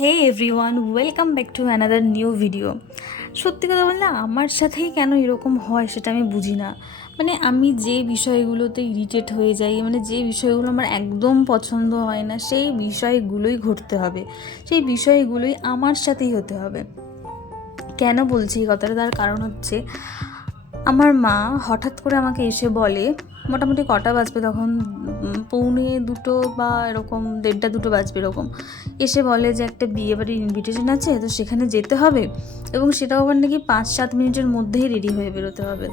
Hey everyone welcome back to another new video সত্যি কথা বললে আমার সাথেই কেন এরকম হয় সেটা আমি বুঝি না। মানে আমি যে বিষয়গুলোতে ইরিটেট হয়ে যাই মানে যে বিষয়গুলো আমার একদম পছন্দ হয় না, সেই বিষয়গুলোই ঘটতে হবে। সেই বিষয়গুলোই আমার সাথেই হতে হবে। কেন বলছি এই কথাটা? তার কারণ হচ্ছে আমার মা হঠাৎ করে আমাকে এসে বলে, মোটামুটি কটা বাজবে তখন? পৌনে দুটো বা এরকম, দেড়টা দুটো বাজবে এরকম। এসে বলে যে একটা বিয়ে বাড়ির ইনভিটেশন আছে, তো সেখানে যেতে হবে এবং সেটাও আবার নাকি পাঁচ সাত মিনিটের মধ্যেই রেডি হয়ে বেরোতে হবে।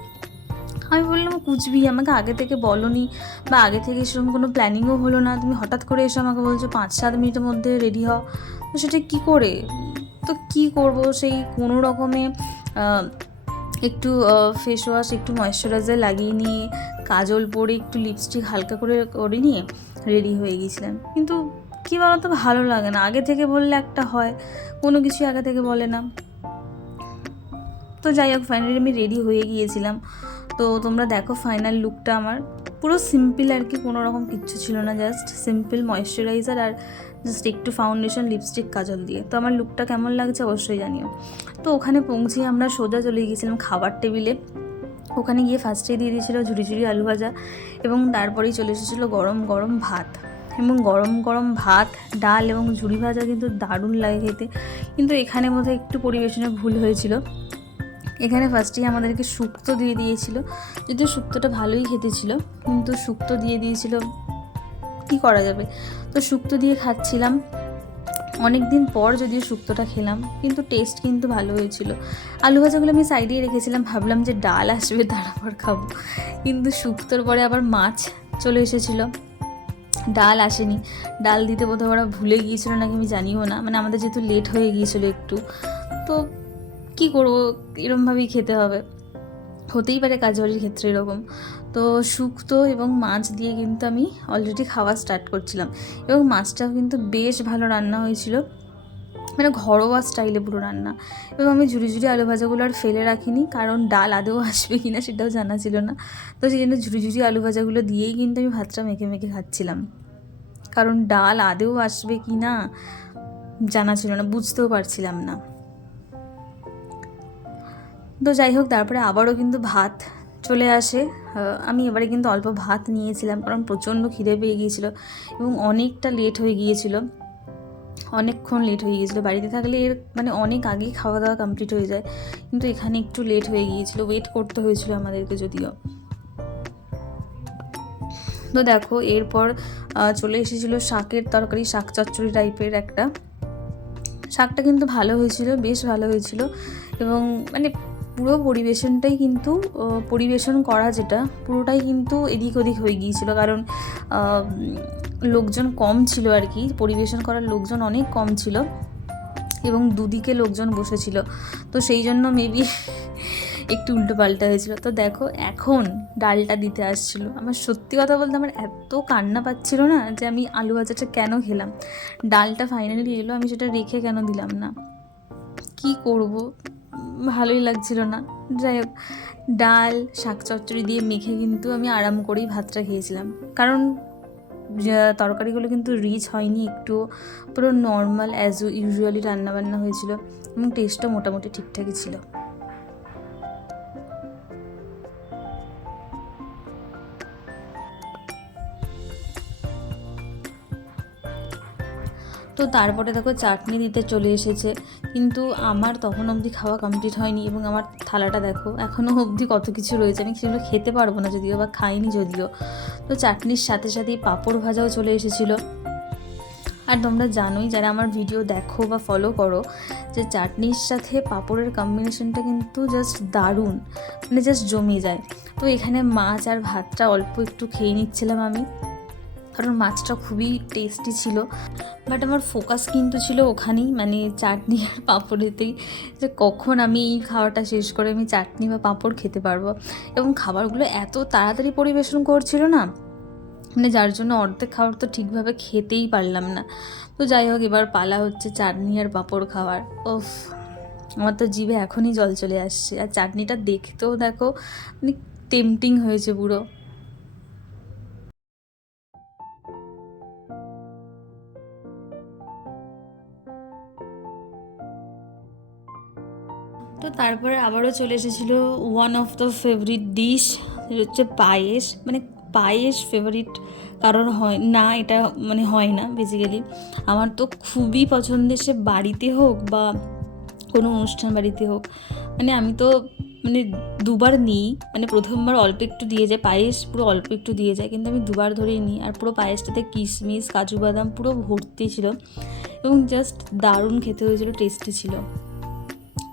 আমি বললাম, কুচবি, আমাকে আগে থেকে বলনি বা আগে থেকে সেরকম কোনো প্ল্যানিংও হলো না। তুমি হঠাৎ করে এসে আমাকে বলছো পাঁচ সাত মিনিটের মধ্যে রেডি হও। তো সেটা কী করে? তো কী করব? সেই কোনো রকমে একটু ফেস ওয়াশ একটু ময়শ্চারাইজার লাগিয়ে নিয়ে, কাজল পরে একটু লিপস্টিক হালকা করে করে নিয়ে রেডি হয়ে গিয়েছিলাম কিন্তু কী বলতো, ভালো লাগে না। আগে থেকে বললে একটা হয়, কোনো কিছু আগে থেকে বলে না। তো যাই হোক ফাইনালি আমি রেডি হয়ে গিয়েছিলাম। তো তোমরা দেখো ফাইনাল লুকটা আমার। পুরো সিম্পল আর কি কোনো রকম কিচ্ছু ছিল না জাস্ট সিম্পল ময়শ্চারাইজার আর জাস্ট একটু ফাউন্ডেশন লিপস্টিক কাজল দিয়ে। তো আমার লুকটা কেমন লাগছে অবশ্যই জানিও। তো ওখানে পৌঁছে আমরা সোজা চলে গিয়েছিলাম খাবার টেবিলে। ওখানে গিয়ে ফার্স্টে দিয়ে দিয়েছিল ঝুড়ি ঝুড়ি আলু ভাজা এবং তারপরেই চলে এসেছিল গরম গরম ভাত। এবং গরম গরম ভাত, ডাল এবং ঝুড়ি ভাজা কিন্তু দারুণ লাগে খেতে। কিন্তু এখানে বোধহয় একটু পরিবেশনে ভুল হয়েছিল। এখানে ফার্স্টেই আমাদেরকে শুক্তো দিয়ে দিয়েছিল। যদিও শুক্তোটা ভালোই খেতে ছিল, কিন্তু শুক্তো দিয়ে দিয়েছিল, কি করা যাবে? তো শুক্তো দিয়ে খাচ্ছিলাম। অনেক দিন পর যদিও শুক্তোটা খেলাম, কিন্তু টেস্ট কিন্তু ভালো হয়েছিল। আলু ভাজাগুলো আমি সাইডেই রেখেছিলাম, ভাবলাম যে ডাল আসবে তারপর খাব। কিন্তু শুক্তোর পরে আবার মাছ চলে এসেছিল। ডাল আসেনি। ডাল দিতে বোধহয় ওরা ভুলে গিয়েছিল নাকি আমি জানিও না। মানে আমাদের যেহেতু লেট হয়ে গিয়েছিল একটু। তো কি করব? এরমভাবেই খেতে হবে। হতেই পারে কাজবাড়ির ক্ষেত্রে এরকম। তো শুক্তো এবং মাছ দিয়ে কিন্তু আমি অলরেডি খাওয়া স্টার্ট করছিলাম। এবং মাছটাও কিন্তু বেশ ভালো রান্না হয়েছিল। মানে ঘরোয়া স্টাইলে পুরো রান্না। এবং আমি ঝুড়ি ঝুড়ি আলু ভাজাগুলো আর ফেলে রাখিনি, কারণ ডাল আদৌ আসবে কি না সেটাও জানা ছিল না। তো সেই জন্য ঝুড়ি ঝুড়ি আলু ভাজাগুলো দিয়েই কিন্তু আমি ভাতটা মেখে মেখে খাচ্ছিলাম। কারণ ডাল আদেও আসবে কি না জানা ছিল না, বুঝতেও পারছিলাম না। তো যাই হোক, তারপরে আবারও কিন্তু ভাত চলে আসে। আমি এবারে কিন্তু অল্প ভাত নিয়েছিলাম, কারণ প্রচণ্ড খিদে পেয়ে গিয়েছিল এবং অনেকটা লেট হয়ে গিয়েছিল। অনেকক্ষণ লেট হয়ে গিয়েছিল। বাড়িতে থাকলে এর মানে অনেক আগেই খাওয়া দাওয়া কমপ্লিট হয়ে যায়, কিন্তু এখানে একটু লেট হয়ে গিয়েছিল। ওয়েট করতে হয়েছিল আমাদেরকে যদিও। তো দেখো, এরপর চলে এসেছিল শাকের তরকারি, শাক চচ্চড়ি টাইপের একটা। শাকটা কিন্তু ভালো হয়েছিল, বেশ ভালো হয়েছিল এবং মানে পুরো পরিবেশনটাই কিন্তু পরিবেশন করা যেটা, পুরোটাই কিন্তু এদিক ওদিক হয়ে গিয়েছিল। কারণ লোকজন কম ছিল আর কি, পরিবেশন করার লোকজন অনেক কম ছিল এবং দুদিকে লোকজন বসেছিল। তো সেই জন্য মেবি একটু উল্টো পাল্টা হয়েছিল। তো দেখো, এখন ডালটা দিতে আসছিল। আমার সত্যি কথা বলতে আমার এত কান্না পাচ্ছিল না যে আমি আলু ভাজাটা কেন খেলাম? ডালটা ফাইনালি এলো, আমি সেটা রেখে কেন দিলাম না? কি করব? ভালোই লাগছিল না। যাই হোক, ডাল, শাক চচ্চড়ি দিয়ে মেখে কিন্তু আমি আরাম করেই ভাতটা খেয়েছিলাম। কারণ তরকারিগুলো কিন্তু রিচ হয়নি একটু পুরো নর্মাল অ্যাজ ইউজুয়ালি রান্নাবান্না হয়েছিল এবং টেস্টও মোটামুটি ঠিকঠাকই ছিল। তো তারপরে দেখো চাটনি দিতে চলে এসেছে। কিন্তু আমার তখন অবধি খাওয়া কমপ্লিট হয়নি এবং আমার থালাটা দেখো এখনও অবধি কত কিছু রয়েছে। আমি সেগুলো খেতে পারব না যদিও বা খাইনি যদিও। তো চাটনির সাথে সাথেই পাঁপড় ভাজাও চলে এসেছিল। আর তোমরা জানোই, যারা আমার ভিডিও দেখো বা ফলো করো, যে চাটনির সাথে পাঁপড়ের কম্বিনেশনটা কিন্তু জাস্ট দারুণ মানে জাস্ট জমে যায়। তো এখানে মাছ আর ভাতটা অল্প একটু খেয়ে নিচ্ছিলাম আমি। কারণ মাছটা খুবই টেস্টি ছিল। বাট আমার ফোকাস কিন্তু ছিল ওখানেই মানে চাটনি আর পাঁপড়েতেই যে কখন আমি এই খাওয়াটা শেষ করে আমি চাটনি বা পাঁপড় খেতে পারব। এবং খাবারগুলো এত তাড়াতাড়ি পরিবেশন করছিল না মানে যার জন্য অর্ধেক খাবার তো ঠিকভাবে খেতেই পারলাম না। তো যাই হোক, এবার পালা হচ্ছে চাটনি আর পাঁপড় খাওয়ার। ওফ আমার তো জিভে এখনই জল চলে আসছে। আর চাটনিটা দেখতেও দেখো মানে টেম্পটিং হয়েছে পুরো। তো তারপরে আবারও চলে এসেছিল one of the favourite dish হচ্ছে পায়েস। মানে পায়েস ফেভারিট কারোর হয়, না, এটা মানে হয় না বেসিক্যালি আমার তো খুবই পছন্দের সে বাড়িতে হোক বা কোনো অনুষ্ঠান বাড়িতে হোক। মানে আমি তো মানে দুবার নিই মানে প্রথমবার অল্প একটু দিয়ে যায়, পায়েস পুরো অল্প একটু দিয়ে যায়, কিন্তু আমি দুবার ধরেই নিই। আর পুরো পায়েসটাতে কিশমিশ, কাজু বাদাম পুরো ভর্তি ছিল এবং জাস্ট দারুণ খেতে হয়েছিল টেস্টি ছিল।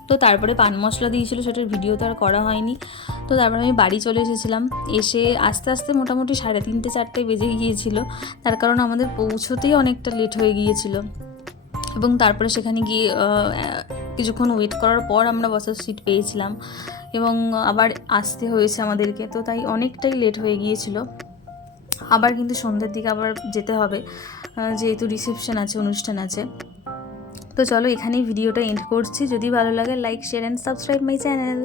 তো তারপরে পান মশলা দিয়েছিল, সেটার ভিডিও তো আর করা হয়নি। তো তারপরে আমি বাড়ি চলে এসেছিলাম। এসে আস্তে আস্তে মোটামুটি সাড়ে তিনটে, চারটে বেজে গিয়েছিল। তার কারণ আমাদের পৌঁছতেই অনেকটা লেট হয়ে গিয়েছিল। এবং তারপরে সেখানে গিয়ে কিছুক্ষণ ওয়েট করার পর আমরা বসার সিট পেয়েছিলাম। এবং আবার আসতে হয়েছে আমাদেরকে, তো তাই অনেকটাই লেট হয়ে গিয়েছিল। আবার কিন্তু সন্ধ্যের দিকে আবার যেতে হবে। যেহেতু রিসেপশন আছে, অনুষ্ঠান আছে। তো চলো এখানেই ভিডিওটা এন্ড করছি। যদি ভালো লাগে like share and subscribe my channel